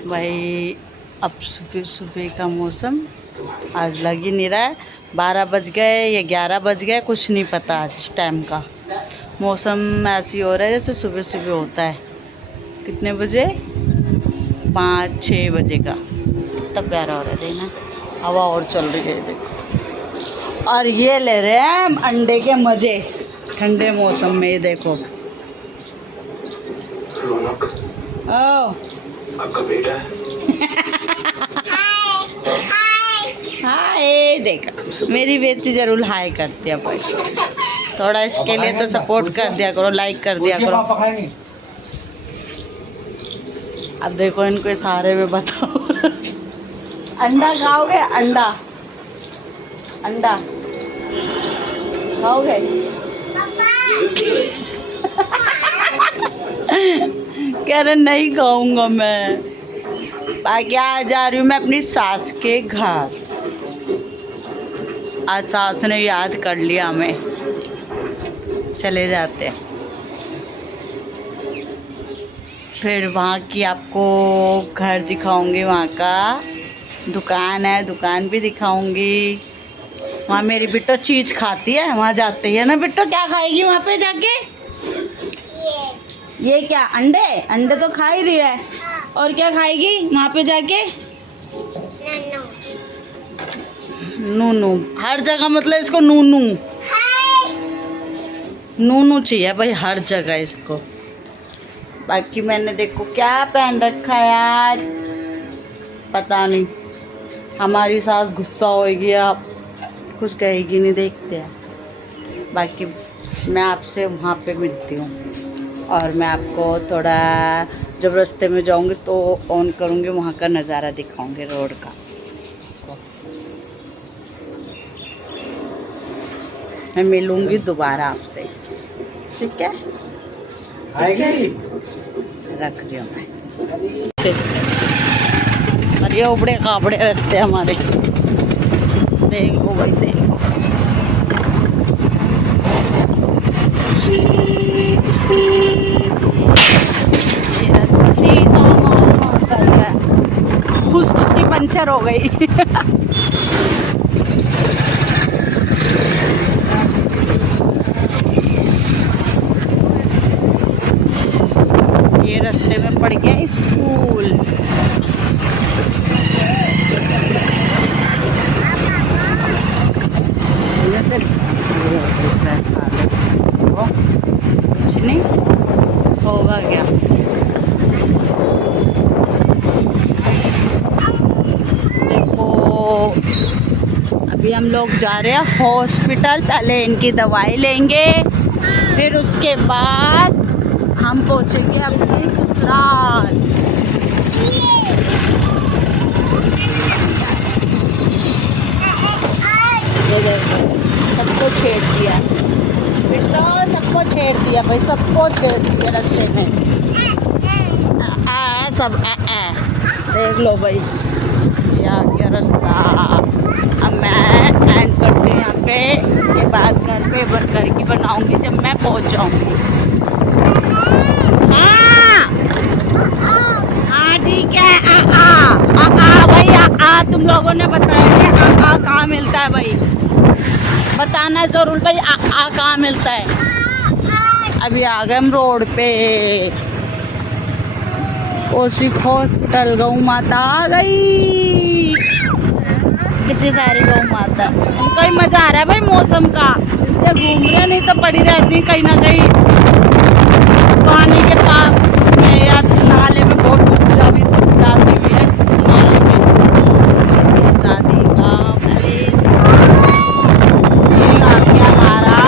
भाई अब सुबह सुबह का मौसम आज लग ही नहीं रहा है। 12 बज गए या 11 बज गए, कुछ नहीं पता आज टाइम का। मौसम ऐसी हो रहा है जैसे सुबह सुबह होता है। कितने बजे? 5-6 बजे का। कितना प्यारा हो रहा है, देखना हवा और चल रही है देखो। और ये ले रहे हैं अंडे के मज़े ठंडे मौसम में। ये देखो आपका बेटा है। हाय देखा, मेरी बेटी जरूर हाय करती है भाई। थोड़ा इसके लिए तो सपोर्ट कर दिया करो, लाइक कर दिया करो। अब देखो इनको इशारे में बताओ। अंडा खाओगे? अंडा अंडा खाओगे? कह रहे नहीं खाऊंगा मैं। बाकी आज जा रही हूँ मैं अपनी सास के घर। आज सास ने याद कर लिया हमें, चले जाते हैं। फिर वहाँ की आपको घर दिखाऊंगी, वहाँ का दुकान है, दुकान भी दिखाऊंगी। वहाँ मेरी बिट्टो चीज़ खाती है, वहाँ जाते है ना बिट्टो। क्या खाएगी वहाँ पे जाके? ये क्या? अंडे? अंडे तो खा ही रही है। और क्या खाएगी वहाँ पे जाके? नूनू। हर जगह मतलब इसको नूनू नूनू चाहिए भाई, हर जगह इसको। बाकी मैंने देखो क्या पहन रखा है यार, पता नहीं। हमारी सास गुस्सा होगी, आप कुछ कहेगी नहीं, देखते हैं। बाकी मैं आपसे वहाँ पे मिलती हूँ और मैं आपको थोड़ा जब रास्ते में जाऊँगी तो ऑन करूँगी, वहाँ का नज़ारा दिखाऊँगी रोड का। मैं मिलूँगी दोबारा आपसे, ठीक है? रख रही हूँ मैं। और ये उबड़े खाबड़े रास्ते हमारे, देखो भाई देखो। ये रास्ता सीधा है, खुश की पंचर हो गई। ये रास्ते में पड़ गया स्कूल। कुछ नहीं होगा क्या? देखो अभी हम लोग जा रहे हैं हॉस्पिटल। पहले इनकी दवाई लेंगे, फिर उसके बाद हम पहुंचेंगे अपने ससुराल। सबको छेड़ दिया बेटा, सबको छेड़ दिया भाई, सबको छेड़ दिया रास्ते में। सब देख लो भाई, ये आ गया रास्ता। अब मैं एंड करके यहाँ पे, उसके बाद घर की बनाऊंगी जब मैं पहुँच जाऊंगी। हाँ ठीक है। भाई तुम लोगों ने बताया कि कहाँ मिलता है भाई, बताना जरूर भाई। कहाँ मिलता है? अभी आ गए हम रोड पे। Cosec hospital. गौ माता आ गई, कितनी सारी गौ माता। उनका ही मजा आ रहा है भाई मौसम का, इसलिए घूम रहे, नहीं तो पड़ी रहती कहीं ना कहीं पानी के पास में या नाले में। बहुत डूब जाती हुई है नाले में। शादी का हमारा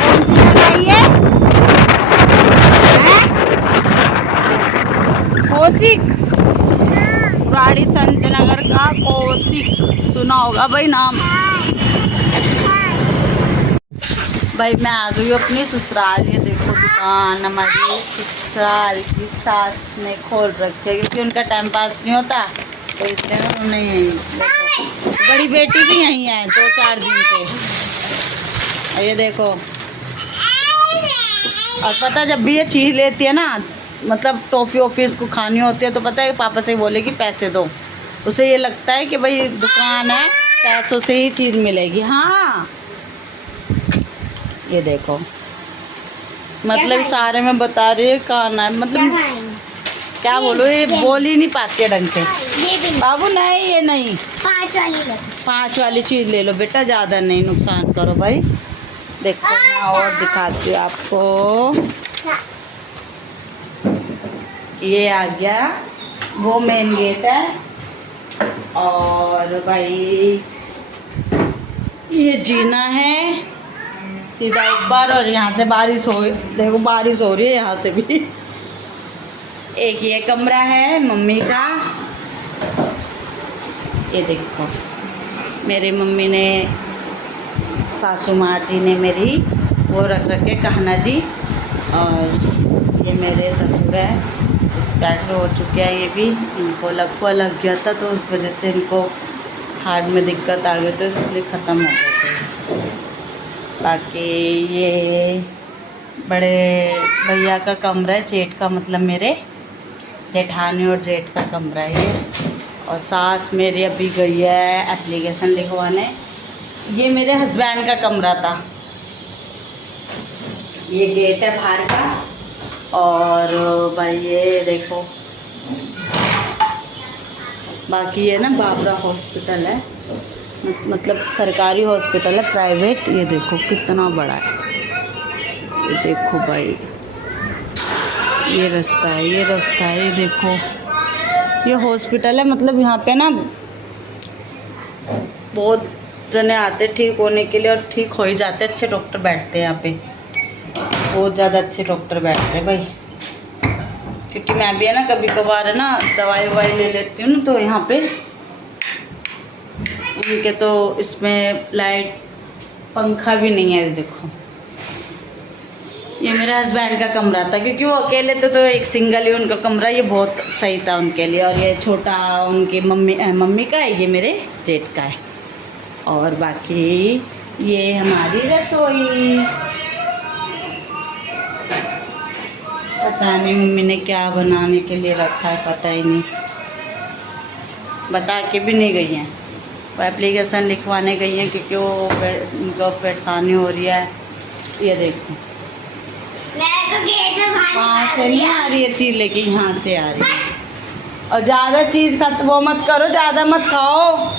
कौन सी जगह है? कोसिक, पुरानी संत नगर का कोसिक, सुना होगा भाई नाम। भाई मैं आ गई हूँ अपनी ससुराल। ये देखो दुकान हमारी ससुराल की सास ने खोल रखी है, क्योंकि उनका टाइम पास नहीं होता तो इसलिए उन्होंने यहीं। देखो बड़ी बेटी भी यहीं है 2-4 दिन से। ये देखो, और पता जब भी ये चीज लेती है ना मतलब टॉफ़ी वॉफ़ी इसको खानी होती है तो पता है पापा से बोलेगी पैसे दो। उसे ये लगता है कि भाई दुकान है, पैसों से ही चीज़ मिलेगी। हाँ ये देखो, मतलब सारे में बता रही है खाना है, मतलब क्या बोलो, ये बोल ही नहीं पाती है ढंग से। बाबू नहीं, ये नहीं, 5 वाली चीज़ ले लो बेटा, ज़्यादा नहीं, नुकसान करो भाई। देखो मैं और दिखाती हूँ आपको। ये आ गया, वो मेन गेट है। और भाई ये जीना है सीधा ऊपर, और यहाँ से बारिश हो, देखो बारिश हो रही है यहाँ से भी। एक ये कमरा है मम्मी का, ये देखो मेरी मम्मी ने, सासू माँ जी ने मेरी वो रख रखे कहना जी। और ये मेरे ससुर है, एक्सपायर हो चुके हैं ये भी, इनको लग गया था तो उस वजह से इनको हार्ट में दिक्कत आ गई तो इसलिए ख़त्म हो गए थे। बाकी ये बड़े भैया का कमरा है, जेठ का, मतलब मेरे जेठानी और जेठ का कमरा है ये। और सास मेरी अभी गई है एप्लीकेशन लिखवाने। ये मेरे हस्बैंड का कमरा था, ये गेट है बाहर का। और भाई ये देखो, बाकी ये ना बाबरा हॉस्पिटल है, मतलब सरकारी हॉस्पिटल है, प्राइवेट। ये देखो कितना बड़ा है, ये देखो भाई, ये रास्ता है, ये रास्ता है, ये देखो ये हॉस्पिटल है। मतलब यहाँ पे ना बहुत जने आते ठीक होने के लिए, और ठीक हो ही जाते, अच्छे डॉक्टर बैठते हैं यहाँ पे, बहुत ज़्यादा अच्छे डॉक्टर बैठते हैं भाई। क्योंकि मैं भी है ना कभी कभार है ना दवाई ववाई ले लेती हूँ ना, तो यहाँ पे इनके तो इसमें लाइट पंखा भी नहीं है। देखो ये मेरे हस्बैंड का कमरा था, क्योंकि वो अकेले थे तो एक सिंगल ही उनका कमरा, ये बहुत सही था उनके लिए। और ये छोटा उनकी मम्मी का है, ये मेरे जेठ का है। और बाकी ये हमारी रसोई, पता नहीं मम्मी ने क्या बनाने के लिए रखा है, पता ही नहीं, बता के भी नहीं गई हैं। वो एप्लीकेशन लिखवाने गई हैं क्योंकि वो उनको परेशानी हो रही है। ये देखो वहाँ से नहीं आ रही है चीज़, लेकिन यहाँ से आ रही है। और ज़्यादा चीज़ का वो मत करो, ज़्यादा मत खाओ,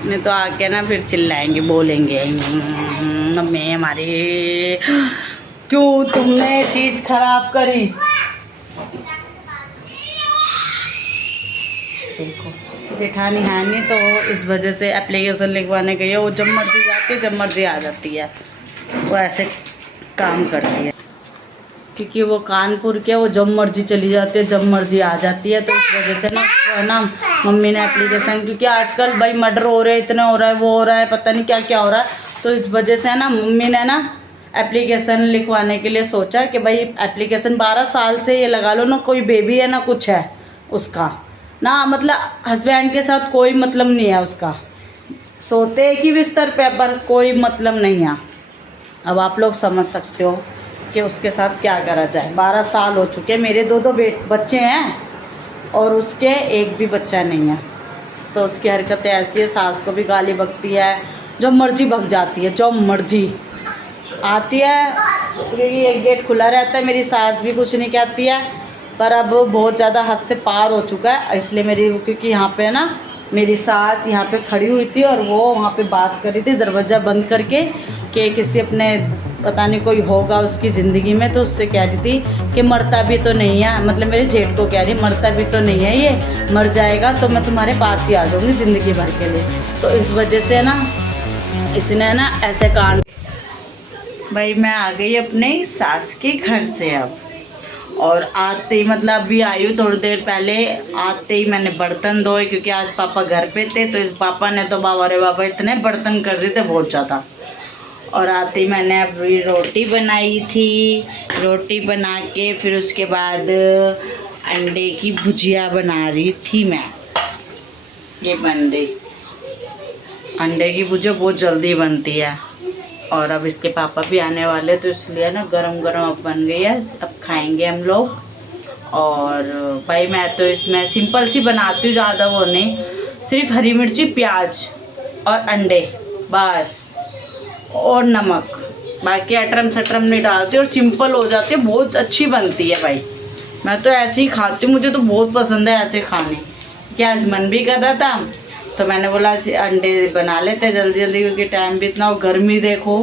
नहीं तो आके ना फिर चिल्लाएंगे, बोलेंगे मम्मी हमारी क्यों तुमने चीज़ खराब करी। देखो जेठानी है नहीं तो इस वजह से एप्लीकेशन लिखवाने गई है। वो जब मर्जी जाती है, जब मर्जी आ जाती है, वो ऐसे काम करती है। क्योंकि वो कानपुर के, वो जब मर्जी चली जाती है, जब मर्जी आ जाती है, तो इस वजह से ना मम्मी ने एप्लीकेशन, क्योंकि आजकल भाई मर्डर हो रहे हैं, इतना हो रहा है, वो हो रहा है, पता नहीं क्या क्या हो रहा है, तो इस वजह से ना मम्मी ने ना एप्लीकेशन लिखवाने के लिए सोचा कि भाई एप्लीकेशन 12 साल से ये लगा लो ना, कोई बेबी है ना कुछ है उसका ना, मतलब हस्बैंड के साथ कोई मतलब नहीं है उसका, सोते एक ही बिस्तर पे, पर कोई मतलब नहीं है। अब आप लोग समझ सकते हो कि उसके साथ क्या करा जाए। 12 साल हो चुके, मेरे 2 बच्चे हैं और उसके एक भी बच्चा नहीं है। तो उसकी हरकतें ऐसी है, सास को भी गाली बकती है, जब मर्जी बक जाती है, जब मर्जी आती है, क्योंकि एक गेट खुला रहता है, मेरी सास भी कुछ नहीं कहती है। पर अब बहुत ज़्यादा हद से पार हो चुका है, इसलिए क्योंकि यहाँ पे ना मेरी सास यहाँ पे खड़ी हुई थी और वो वहाँ पे बात कर रही थी दरवाज़ा बंद करके, कि किसी अपने पता नहीं कोई होगा उसकी ज़िंदगी में, तो उससे कह रही थी कि मरता भी तो नहीं है, मतलब मेरे जेठ को कह रही मरता भी तो नहीं है, ये मर जाएगा तो मैं तुम्हारे पास ही आ जाऊँगी ज़िंदगी भर के लिए। तो इस वजह से ना इसने ना ऐसे कांड। भाई मैं आ गई अपने सास के घर से अब, और आते ही मतलब अभी आई हूँ थोड़ी देर पहले, आते ही मैंने बर्तन धोए, क्योंकि आज पापा घर पे थे, तो इस पापा ने तो बाबा रे बाबा इतने बर्तन कर दिए थे, बहुत ज़्यादा। और आते ही मैंने अभी रोटी बनाई थी, रोटी बना के फिर उसके बाद अंडे की भुजिया बना रही थी मैं। ये बन रही, अंडे की भुजिया बहुत जल्दी बनती है। और अब इसके पापा भी आने वाले, तो इसलिए ना गरम गरम अब बन गई है, अब खाएंगे हम लोग। और भाई मैं तो इसमें सिंपल सी बनाती हूँ, ज़्यादा वो नहीं, सिर्फ हरी मिर्ची, प्याज और अंडे बस, और नमक, बाकी अटरम सटरम नहीं डालती, और सिंपल हो जाती है, बहुत अच्छी बनती है भाई। मैं तो ऐसे ही खाती हूँ, मुझे तो बहुत पसंद है ऐसे खाने। क्या आज मन भी कर रहा था, तो मैंने बोला अंडे बना लेते हैं जल्दी जल्दी, क्योंकि टाइम भी इतना, और गर्मी देखो,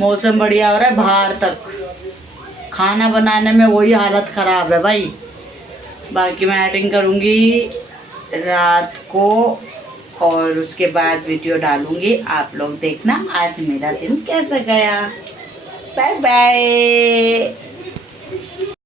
मौसम बढ़िया हो रहा है, बाहर तक खाना बनाने में वही हालत ख़राब है भाई। बाकी मैं एडिटिंग करूँगी रात को, और उसके बाद वीडियो डालूँगी, आप लोग देखना आज मेरा दिन कैसा गया। Bye bye.